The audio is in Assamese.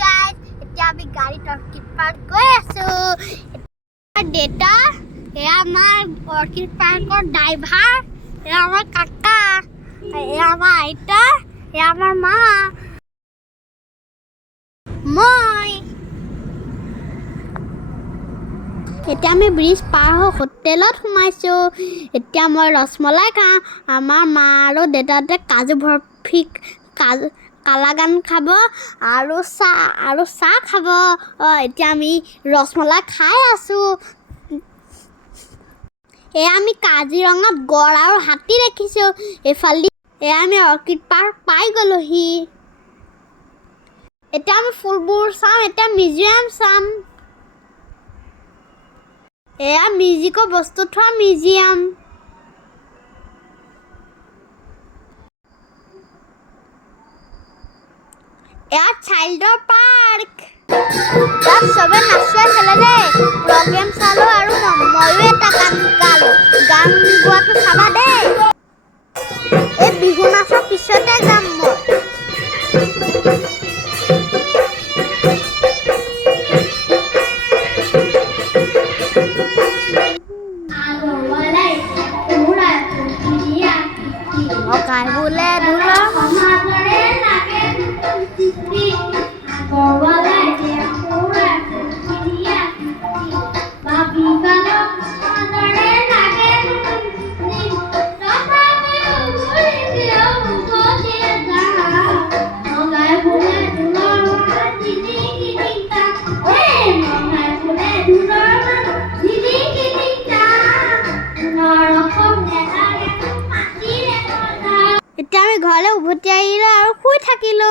guys, এতিয়া আমি গাড়ীত অৰ্কিড পাৰ্ক গৈ আছো। দেউতা এয়া আমাৰ অৰ্কিড পাৰ্কৰ ড্ৰাইভাৰ, এয়া আমাৰ কাকা, এয়া আমাৰ আইতা, এয়া আমাৰ মা, মই। এতিয়া আমি ব্ৰিজ পাৰ হৈ হোটেলত সোমাইছো। এতিয়া মই ৰসমলাই খাওঁ। আমাৰ মা আৰু দেউতাহঁতে কাজু বৰফি কালাগান খাব আৰু চাহ খাব। এতিয়া আমি ৰসমলাই খাই আছো। এয়া আমি কাজিৰঙাত গড় আৰু হাতী দেখিছো। এইফালে এয়া আমি অৰ্কিড পাৰ্ক পাই গলোহি। এতিয়া আমি ফুলবোৰ চাম, এতিয়া মিউজিয়াম চাম। এয়া মিউজিকৰ বস্তু থোৱা মিউজিয়াম। এয়া চাইল্ডৰ পাৰ্ক। ইয়াত চবে নাচি আছিলে দেই। প্ৰগ্ৰেম চালো আৰু ময়ো এটা গান গালো। গান গোৱাটো চাবা দেই। এই বিহু নাচৰ পিছতে যাম মই। গাই বোলে ঢোলৰ সমাজৰে লাগে এতিয়া আমি ঘৰলৈ উভতি আহিলো আৰু শুই থাকিলো।